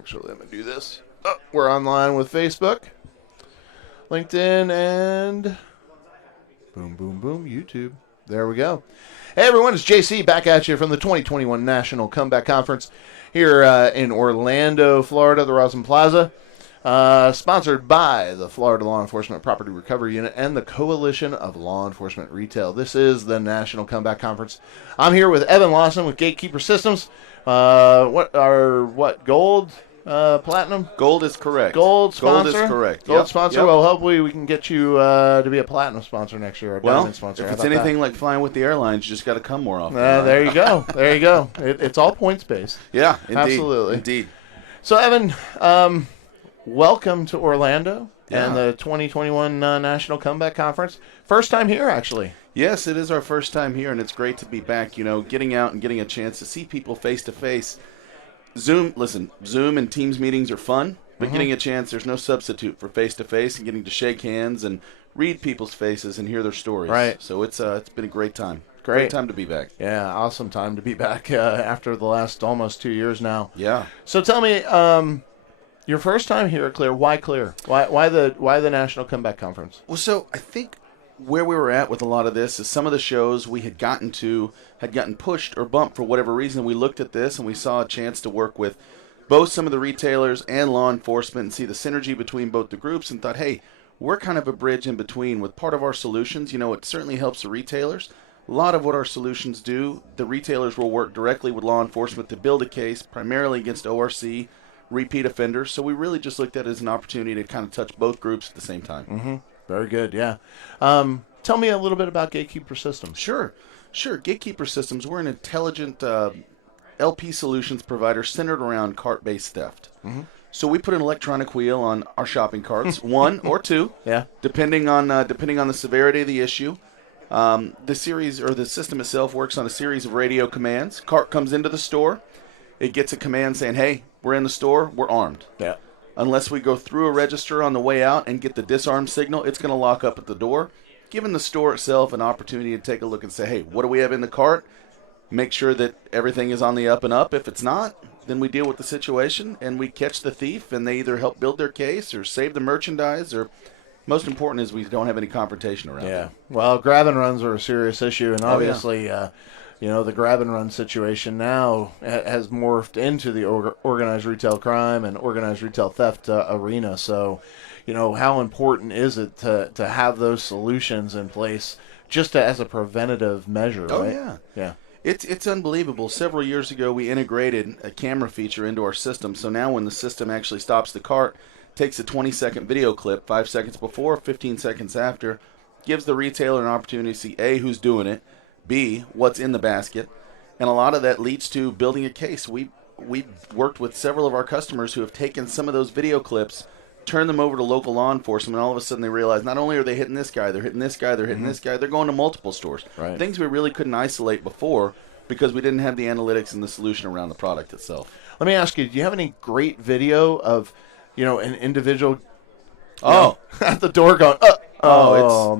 Actually, let me do this. Oh, we're online with Facebook, LinkedIn, and boom, boom, boom, YouTube. There we go. Hey, everyone, it's JC back at you from the 2021 National Comeback Conference here in Orlando, Florida, the Rosin Plaza. Sponsored by the Florida Law Enforcement Property Recovery Unit and the Coalition of Law Enforcement Retail. This is the National Comeback Conference. I'm here with Evan Lawson with Gatekeeper Systems. Gold? Platinum? Gold is correct. Gold sponsor? Gold is correct. Gold Yep. sponsor? Yep. Well, hopefully we can get you to be a platinum sponsor next year, or a diamond sponsor. If How it's about anything that? like flying with the airlines, you just got to come more often. There you go. There you go. It's all points-based. Yeah, indeed. Absolutely. Indeed. So, Evan, welcome to Orlando and Yeah. the 2021 National Comeback Conference. First time here, actually. Yes, it is our first time here, and it's great to be back, getting out and getting a chance to see people face-to-face. Zoom and Teams meetings are fun, but getting a chance, there's no substitute for face-to-face and getting to shake hands and read people's faces and hear their stories. Right. So it's been a great time. Great time to be back. Yeah, awesome time to be back after the last almost 2 years now. Yeah. So tell me, your first time here at Clear, why Clear? Why the National Comeback Conference? Well, so I think where we were at with a lot of this is some of the shows we had gotten pushed or bumped for whatever reason. We looked at this and we saw a chance to work with both some of the retailers and law enforcement and see the synergy between both the groups and thought, hey, we're kind of a bridge in between with part of our solutions. It certainly helps the retailers. A lot of what our solutions do, the retailers will work directly with law enforcement to build a case primarily against ORC, repeat offenders. So we really just looked at it as an opportunity to kind of touch both groups at the same time. Mm-hmm. Very good, yeah. Tell me a little bit about Gatekeeper Systems. Sure. Gatekeeper Systems, we're an intelligent LP solutions provider centered around cart-based theft. Mm-hmm. So we put an electronic wheel on our shopping carts, one or two, yeah, depending on the severity of the issue. The system itself works on a series of radio commands. Cart comes into the store, it gets a command saying, "Hey, we're in the store, we're armed." Yeah. Unless we go through a register on the way out and get the disarm signal, it's going to lock up at the door, giving the store itself an opportunity to take a look and say, hey, what do we have in the cart? Make sure that everything is on the up and up. If it's not, then we deal with the situation and we catch the thief, and they either help build their case or save the merchandise, or most important is we don't have any confrontation around it. Yeah. Well, grab and runs are a serious issue, and obviously the grab and run situation now has morphed into the organized retail crime and organized retail theft arena. So, how important is it to have those solutions in place just as a preventative measure, right? Oh, yeah. Yeah. It's unbelievable. Several years ago, we integrated a camera feature into our system. So now when the system actually stops the cart, takes a 20-second video clip, 5 seconds before, 15 seconds after, gives the retailer an opportunity to see, A, who's doing it, B, what's in the basket, and a lot of that leads to building a case. We've worked with several of our customers who have taken some of those video clips, turned them over to local law enforcement, and all of a sudden they realize not only are they hitting this guy, they're hitting this guy, they're hitting this guy, they're going to multiple stores. Right. Things we really couldn't isolate before because we didn't have the analytics and the solution around the product itself. Let me ask you, do you have any great video of, an individual at the door going,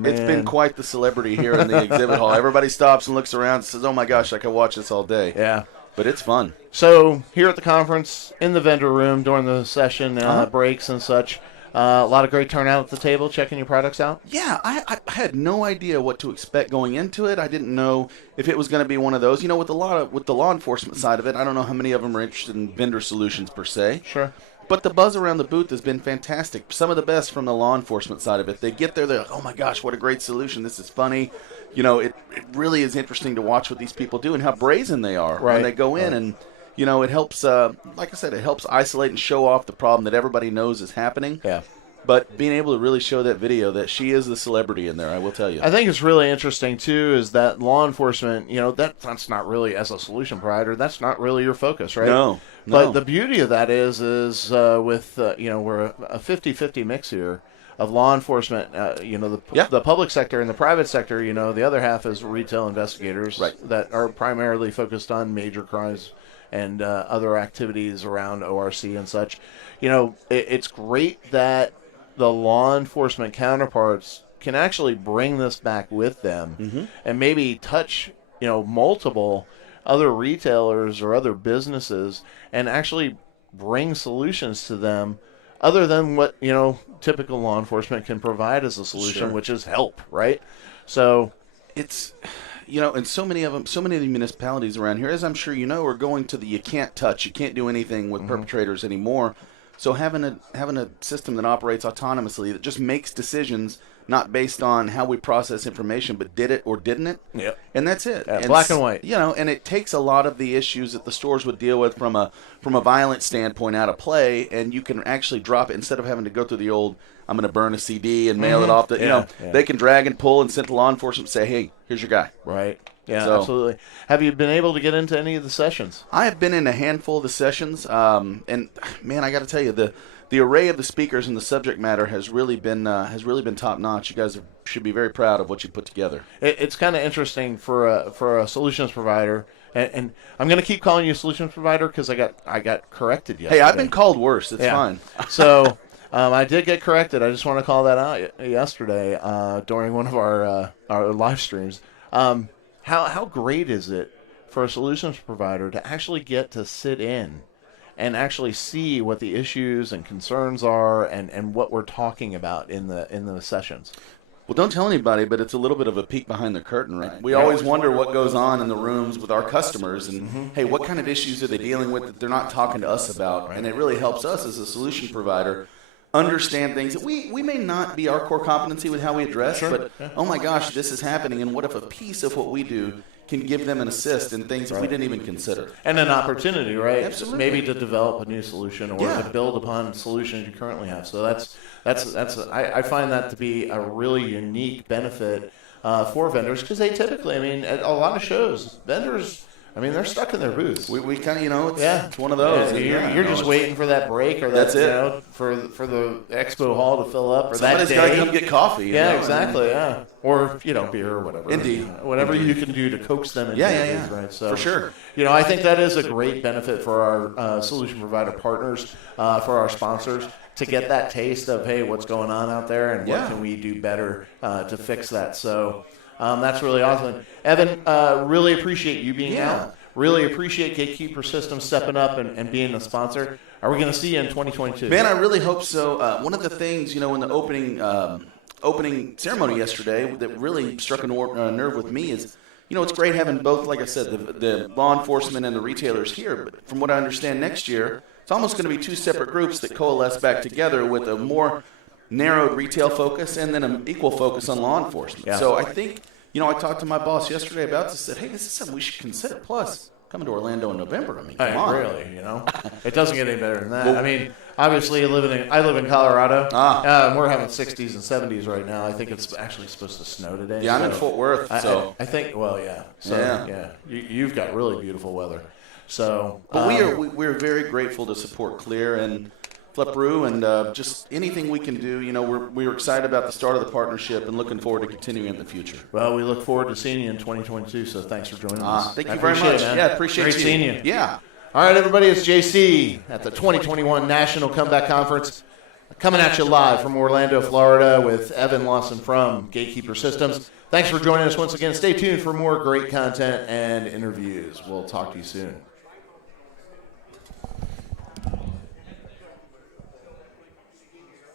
It's been quite the celebrity here in the exhibit hall. Everybody stops and looks around and says, oh my gosh, I could watch this all day. Yeah. But it's fun. So here at the conference, in the vendor room during the session, breaks and such, a lot of great turnout at the table, checking your products out? Yeah, I had no idea what to expect going into it. I didn't know if it was going to be one of those. With the law enforcement side of it, I don't know how many of them are interested in vendor solutions per se. Sure. But the buzz around the booth has been fantastic. Some of the best from the law enforcement side of it. They get there, they're like, oh my gosh, what a great solution. This is funny. It really is interesting to watch what these people do and how brazen they are when they go in. And, it helps, like I said, it helps isolate and show off the problem that everybody knows is happening. Yeah. But being able to really show that video that she is the celebrity in there, I will tell you. I think it's really interesting, too, is that law enforcement, that's not really, as a solution provider, that's not really your focus, right? No. But the beauty of that is with, we're a 50-50 mix here of law enforcement, the public sector and the private sector, the other half is retail investigators that are primarily focused on major crimes and other activities around ORC and such. It's great that the law enforcement counterparts can actually bring this back with them and maybe touch, multiple other retailers or other businesses and actually bring solutions to them other than what, typical law enforcement can provide as a solution, Sure. which is help, right? So It's, and so many of the municipalities around here, as I'm sure you know, are going to the you can't touch, you can't do anything with perpetrators anymore. So having a system that operates autonomously, that just makes decisions not based on how we process information, but did it or didn't it? Yep. And that's it. Yeah, And black and white. And it takes a lot of the issues that the stores would deal with from a violent standpoint out of play, and you can actually drop it instead of having to go through the old, I'm going to burn a CD and mail it off to, Yeah. they can drag and pull and send to law enforcement and say, hey, here's your guy. Right. Yeah, So- absolutely. Have you been able to get into any of the sessions? I have been in a handful of the sessions, and man, I got to tell you, the array of the speakers and the subject matter has really been top notch. You guys should be very proud of what you put together. It's kind of interesting for a solutions provider, and I'm going to keep calling you a solutions provider because I got corrected yesterday. Hey, I've been called worse. It's fine. So I did get corrected. I just want to call that out yesterday during one of our live streams. How great is it for a solutions provider to actually get to sit in and actually see what the issues and concerns are and what we're talking about in the sessions? Well, don't tell anybody, but it's a little bit of a peek behind the curtain, right? We always wonder what goes on in the rooms with our customers, and hey, what kind of issues are they dealing with that they're not talking to us about? And it really helps us as a solution provider understand things that we may not be our core competency with how we address, but oh my gosh, this is happening, and what if a piece of what we do can give them an assist in things that we didn't even consider. And an opportunity, right? Absolutely. Maybe to develop a new solution or to build upon solutions you currently have. So I find that to be a really unique benefit for vendors because they typically, at a lot of shows, vendors, they're stuck in their booths. We kind of, it's one of those. Yeah, you're just waiting for that break or That's that, for the expo hall to fill up or Somebody's that got day. to come get coffee. Yeah, exactly. Yeah, or beer or whatever. Indeed. Whatever you can do to coax them into the booth, right? So for sure. I think that is a great benefit for our solution provider partners, for our sponsors, to get that taste of, hey, what's going on out there and what can we do better to fix that. So that's really awesome. Evan, really appreciate you being out. Really appreciate Gatekeeper Systems stepping up and being a sponsor. Are we going to see you in 2022? Man, I really hope so. One of the things, in the opening ceremony yesterday that really struck a nerve with me is, it's great having both, like I said, the law enforcement and the retailers here. But from what I understand, next year, it's almost going to be two separate groups that coalesce back together with a more narrowed retail focus and then an equal focus on law enforcement. Yeah. So I think, I talked to my boss yesterday about this. Said, hey, this is something we should consider. Plus, coming to Orlando in November. Come on. Really, it doesn't get any better than that. Obviously, I live in Colorado. And we're having 60s and 70s right now. I think it's actually supposed to snow today. Yeah, I'm in Fort Worth, so I think. Well, yeah. So you've got really beautiful weather. So, but we're very grateful to support Clear and FLEPRU and just anything we can do. We're excited about the start of the partnership and looking forward to continuing in the future. Well, we look forward to seeing you in 2022. So thanks for joining us. Thank you very much. Appreciate Great you. seeing you. Yeah. All right, everybody, it's JC at the 2021 National Comeback Conference, coming at you live from Orlando, Florida, with Evan Lawson from Gatekeeper Systems. Thanks for joining us once again. Stay tuned for more great content and interviews. We'll talk to you soon.